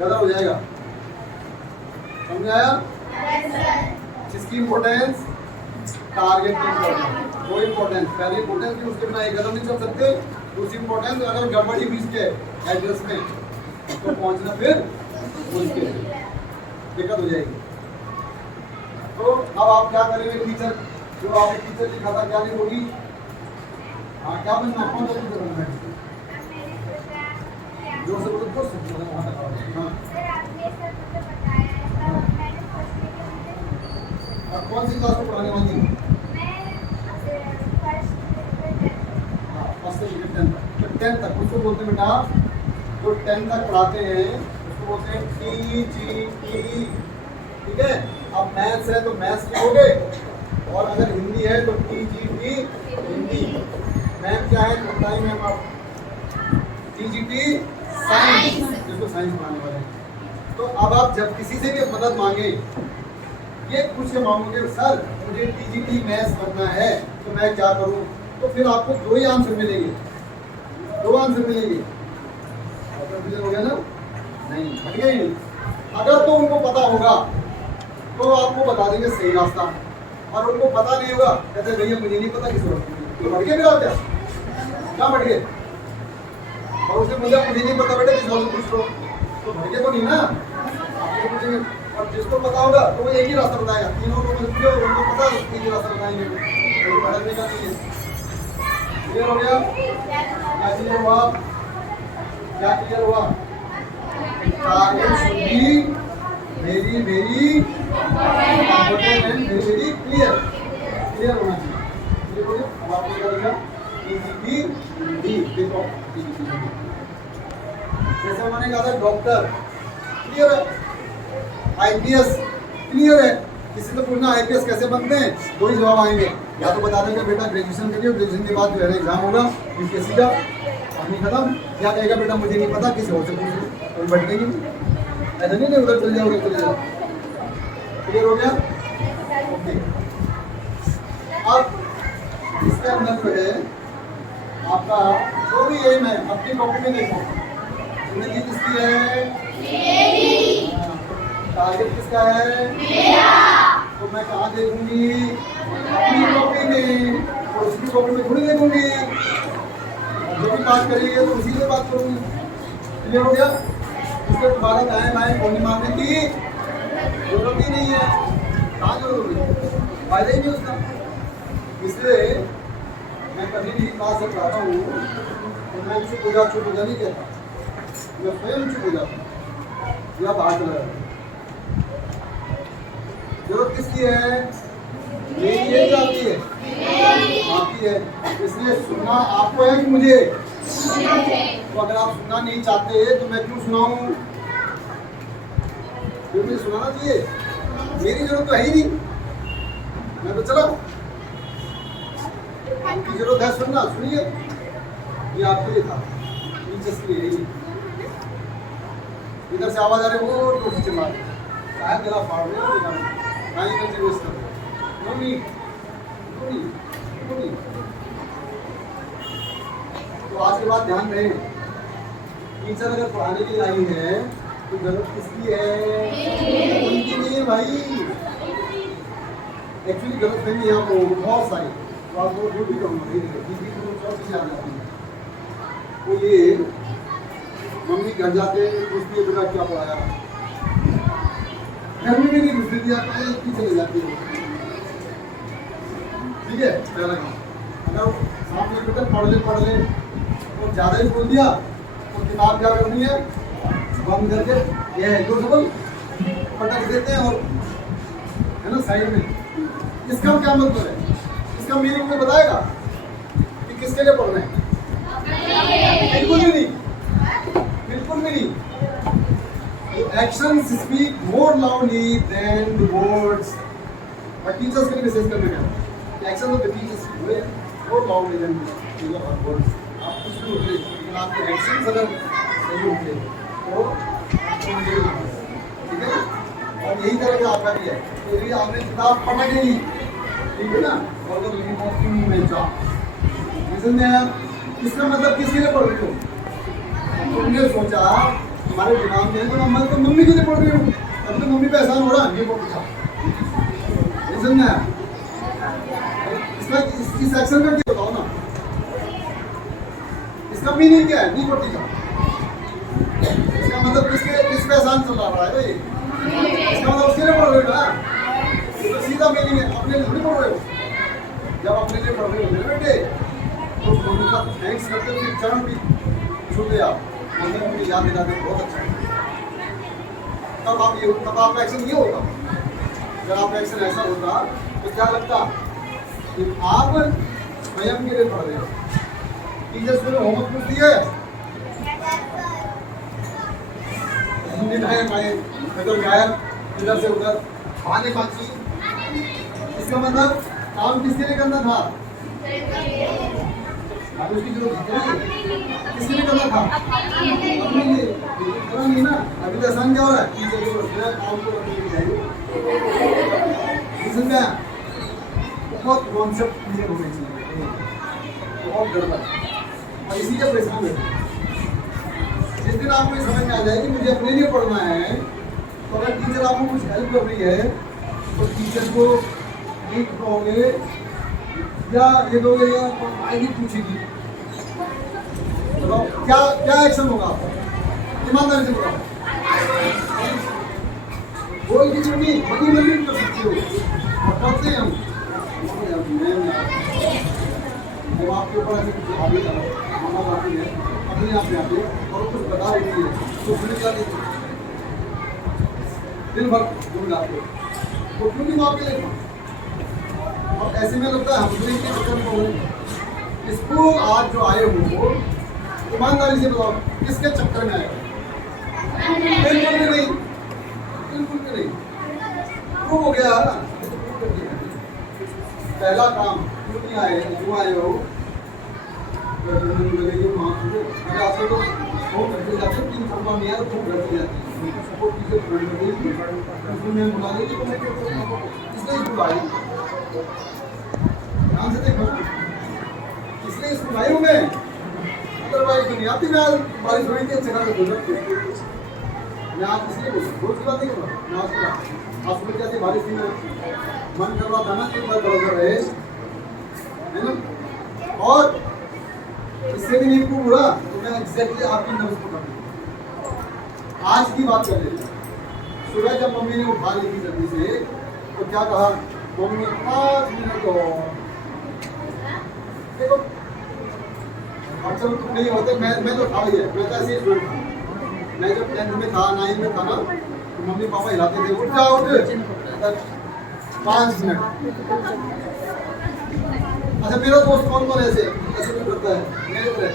गलत हो जाएगा। समझ आया? किसकी इंपॉर्टेंस? टारगेट की इंपॉर्टेंस। वो इंपॉर्टेंस पहली इंपॉर्टेंस की, उसके बिना एक कदम नहीं चल सकते। दूसरी इंपॉर्टेंस, अगर गड़बड़ी भी इसके एड्रेस में तो पहुंचना फिर मुश्किल, दिक्कत हो जाएगी। तो अब आप क्या करेंगे? टीचर, जो आपने टीचर लिखा था क्या लिखोगी? हाँ, क्या बनना? कौन सा टीचर बनना है? जो से बोलो बहुत सब बोला वहाँ तक। हाँ, अब कौन सी क्लास को पढ़ाने वाली है? फर्स्ट से लेकर 10 तक। तो 10 तक उसको बोलते हैं बेटा, जो 10 तक पढ़ाते हैं उसको बोलते हैं TGT। ठीक है? अब मैथ्स है तो मैथ्स लिखोगे, और अगर हिंदी है तो TGT हिंदी। मैम क्या है बताइए मैम आप? TGT साइंस, जिसको साइंस पढ़ाने वाले हैं। तो अब आप जब किसी से भी मदद मांगे, ये पूछ के मांगोगे सर मुझे TGT मैथ्स पढ़ना है तो मैं क्या करूं, तो फिर आपको दो ही आंसर मिलेंगे, दो आंसर मिलेंगे। हो गया ना? नहीं, हट गए नहीं। अगर तो उनको पता होगा तो आपको बता देंगे सही रास्ता, और उनको पता नहीं होगा कहते भैया मुझे नहीं पता किस वक्त। तो बढ़ गए मेरा क्या बढ़ गए? और उसने मुझे नहीं पता बेटा किस वक्त पूछ लो, तो बढ़ गए तो नहीं ना, आपको पूछेंगे। और जिसको पता होगा तो वो एक ही रास्ता बताएगा, तीनों को पूछो उनको पता है एक ही रास्ता बताएंगे, तो पढ़ने का नहीं है। क्लियर हो गया? क्या क्लियर हुआ? क्या क्लियर हुआ? Target should be very very important and very very clear. Clear होना चाहिए। क्लियर हो गया? अब आपको क्या लिखा? TGT देखो, जैसे उन्होंने कहा था डॉक्टर, क्लियर है? IPS क्लियर है? किसी से पूछना IPS कैसे बनते हैं, दो ही जवाब आएंगे, या तो बता देंगे बेटा ग्रेजुएशन करिए, ग्रेजुएशन के बाद जो है एग्जाम होगा UPSC का, कहानी खत्म। क्या कहेगा बेटा मुझे नहीं पता किसी और से पूछ लो, तो बैठ गई ऐसा नहीं, उधर चले जाओ, उधर चले जाओ। क्लियर हो गया? ओके। अब इसके अंदर जो है आपका जो भी एम है अपनी कॉपी में देखो, जिंदगी किसकी है? मेरी। टारगेट किसका है? मेरा। तो मैं कहाँ देखूंगी? अपनी कॉपी में, और उसकी कॉपी में थोड़ी देखूंगी। जो भी बात करेंगे तो उसी से बात करूंगी। क्लियर हो गया? उसके दोबारा दाएं बाएं कोनी मारने की जरूरत ही नहीं है। कहाँ जरूरत है? फायदा ही नहीं उसका। इसलिए मैं कभी भी क्लास से पढ़ाता हूँ तो मैं चुप हो जा नहीं कहता, मैं स्वयं चुप हो जाता या बात चला जाता। जरूरत किसकी है? मेरी है या आपकी है? आपकी है। इसलिए सुनना आपको है कि मुझे? तो अगर आप सुनना नहीं चाहते तो मैं क्यों सुनाऊं? क्यों मुझे सुनाना चाहिए? मेरी जरूरत तो है ही नहीं, मैं तो चला। आपकी जरूरत है सुनना, सुनिए। ये आपके लिए था, दिलचस्पी है ही। इधर से आवाज आ रही है वो तो चिल्ला शायद गला फाड़ रहे हो, नहीं कर वेस्ट कर रहे हो। तो आज के बाद ध्यान रहे, टीचर अगर पढ़ाने के लिए आई है तो जरूरत किसकी है? उनकी नहीं है भाई। एक्चुअली गलत फहमी यहाँ पर बहुत सारी, तो आपको जो भी कहूँगा वो ये मम्मी घर जाते पूछती है बेटा क्या पढ़ाया, घर में भी नहीं घुसती थी, आपकी चले जाती है। ठीक है? पहला काम, अगर सामने बेटा पढ़ ले तो ज़्यादा ही बोल दिया तो किताब क्या करनी है? बंद करके ये है जो सबल पटक देते हैं, और है ना साइड में। इसका क्या मतलब है? इसका मीनिंग कोई बताएगा कि किसके लिए पढ़ रहे हैं? बिल्कुल भी नहीं, बिल्कुल भी नहीं। Actions speak more loudly than the words. But teachers के लिए मैसेज करने का actions of the teachers speak more loudly than the words. आप कुछ भी बोलिए, लेकिन आपके actions अगर सही होंगे तो ठीक है। और यही तरह का आपका भी है, यदि आपने किताब पढ़ा नहीं, ठीक है ना, और तो लिखी पहुंचती नहीं मैं जा समझ में आया? इसका मतलब किसके लिए पढ़ रहे हो? तुमने सोचा हमारे दिमाग में है तो मैं तो मम्मी के लिए पढ़ रही हूँ, अभी तो मम्मी पे एहसान हो रहा है, ये पढ़ था, ये समझना है। इसका इस एक्शन का क्या बताओ ना, इसका मीनिंग क्या है? नहीं पढ़ती था, इसका मतलब किस पे एहसान चल रहा है भाई? इसका मतलब उसके लिए पढ़ रहे हो ना, ये तो सीधा मीनिंग है, अपने लिए थोड़ी पढ़ रहे हो। जब अपने लिए पढ़ रहे हो मेरे बेटे तो मम्मी का थैंक्स करते हुए चरण भी छूते आप, मम्मी को याद दिलाते बहुत अच्छा है। तब आपका एक्शन ये होता, अगर आपका एक्शन ऐसा होता तो क्या लगता कि आप स्वयं के लिए पढ़ रहे हो। टीचर्स को होमवर्क पूछती है, हिंदी गायब इधर से उधर बहाने बातचीत, इसका मतलब काम किसके लिए करना था? उसकी जरूरत किसके लिए करना था? अपने लिए। करना नहीं ना, अभी तो आसान क्या हो रहा है, टीचर को काम को करने के लिए बहुत कॉन्सेप्ट क्लियर होने चाहिए, बहुत गड़बड़, और इसी का परेशान है। जिस दिन आपको समझ में आ जाए कि मुझे अपने लिए पढ़ना है, तो अगर टीचर आपको कुछ हेल्प कर रही है तो टीचर को नहीं कहोगे या ये दोगे या आएगी पूछेगी, बताओ क्या क्या एक्शन होगा आपका? ईमानदारी से बताओ, बोल की चुनी बड़ी बड़ी कर सकते हो और करते हैं हम। जब आपके ऊपर ऐसे कुछ हावी मामा आती है अपने आप में आते और कुछ बता रही है तो फिर क्या देते दिन भर घूम जाते वो क्यों नहीं आपके लिए? और ऐसे में लगता है हम के चक्कर में हो रहे। इसको आज जो आए हो ईमानदारी से बताओ किसके चक्कर में आए? बिल्कुल भी नहीं, बिल्कुल भी नहीं। प्रूव हो गया ना, पहला काम क्यों नहीं आए, क्यों आए हो? अगर आपसे तो फोन करके जाते हैं 3 फरमान नहीं आया तो फोन करके जाते हैं, सपोर्ट कीजिए फ्रेंड करके मैं बुला लेगी तो मैं इसलिए इसको आई, ध्यान से देखो, इसलिए इसको लाई हूँ मैं, अदरवाइज नहीं आती। मैं बारिश हुई थी चला मैं आज इसलिए रोज की बात नहीं कर रहा, मैं आज की आप सुन क्या थी, बारिश थी, मन कर रहा था ना कि मैं बराबर रहे है ना, और इससे भी नहीं पूरा तो मैं एग्जैक्टली आपकी नब्ज पकड़ लूँ। आज की बात कर लेते हैं। सुबह जब मम्मी ने उठा ली थी जल्दी से तो क्या कहा, मम्मी 5 मिनट और देखो, अब चलो तुम नहीं होते, मैं तो खा लिया, मैं तो ऐसे ही था। मैं जब 10th में था 9th में था ना तो मम्मी पापा हिलाते थे, उठ जाओ उठ 5 मिनट। अच्छा मेरा दोस्त कौन कौन ऐसे भी करता है मेरे तरह,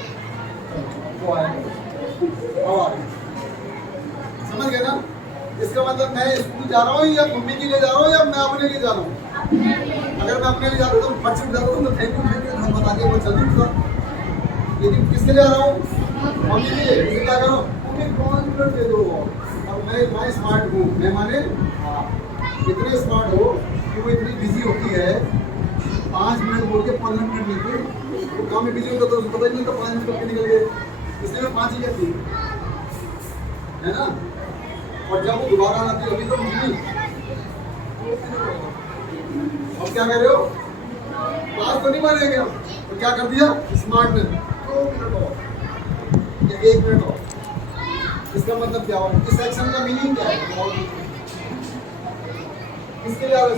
वो आया समझ गए ना? इसका मतलब मैं स्कूल जा रहा हूँ या मम्मी के लिए जा रहा हूँ या मैं अपने लिए जा रहा हूँ? अगर मैं अपने लिए जाता हूँ तो फट से जाता हूँ तो थैंक यू बता के वो जल्दी उठता, लेकिन किसके लिए आ रहा हूँ? मम्मी के लिए। इसे क्या करो, मम्मी 5 मिनट दे दो। अब मैं स्मार्ट हूँ, मैं माने इतने स्मार्ट हो कि वो इतनी बिजी होती है 5 मिनट बोल के 15 मिनट लेते, तो काम में बिजी होता तो पता ही नहीं तो 5 मिनट कब निकल गए, इसलिए मैं 5 ही कहती है ना। और जब वो दोबारा आती है अभी तो मुझे अब क्या कह रहे हो, क्लास तो नहीं मानेंगे हम, तो क्या कर दिया स्मार्ट ने 2 मिनट और या 1 मिनट और। इसका मतलब क्या हुआ, इस एक्शन का मीनिंग क्या है? किसके लिए आ रहे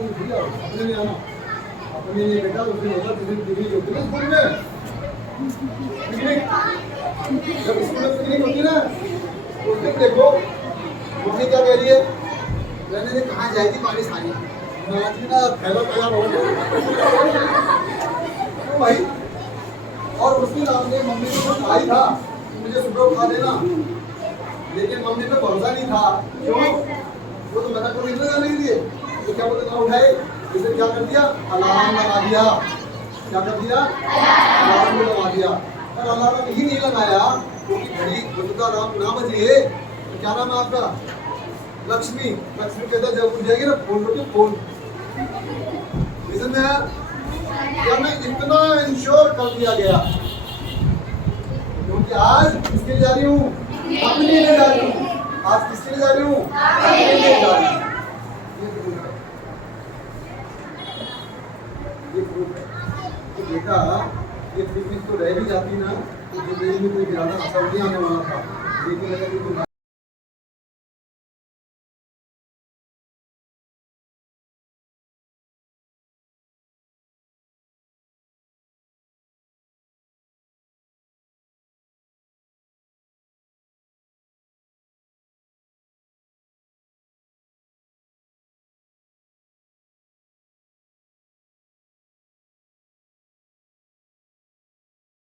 अपने लिए आना, अपने लिए बेटा उस दिन होता जिस दिन पिकनिक होती है स्कूल में, पिकनिक जब स्कूल में पिकनिक होती ना उस दिन देखो मम्मी क्या कह रही है, मैंने ने कहाँ जाएगी बारिश आ रही नाची ना फैला तैयार हो तो भाई। और उस दिन आपने मम्मी को कहा ही था मुझे सुबह उठा देना, लेकिन मम्मी पे भरोसा नहीं था, क्यों? वो तो मना को नहीं दिए, तो क्या बोलते ना उठाए, इसे क्या कर दिया, अलार्म लगा दिया। क्या कर दिया, अलार्म लगा दिया। और अलार्म ही नहीं लगाया क्योंकि घड़ी बजता राम ना बजे, तो क्या नाम है आपका? लक्ष्मी। लक्ष्मी कहता जब उठ जाएगी ना फोन करके फोन, क्या मैं इतना इंश्योर कर दिया गया, क्योंकि कि आज किसके लिए जा रही हूँ? अपने लिए जा रही हूँ। आज किसके लिए जा रही हूँ? अपने लिए जा रही हूँ। ये प्रूफ है। तो बेटा ये फिक्र तो रह भी जाती ना, तो जिंदगी में कोई ज्यादा असर नहीं आने वाला था, लेकिन अगर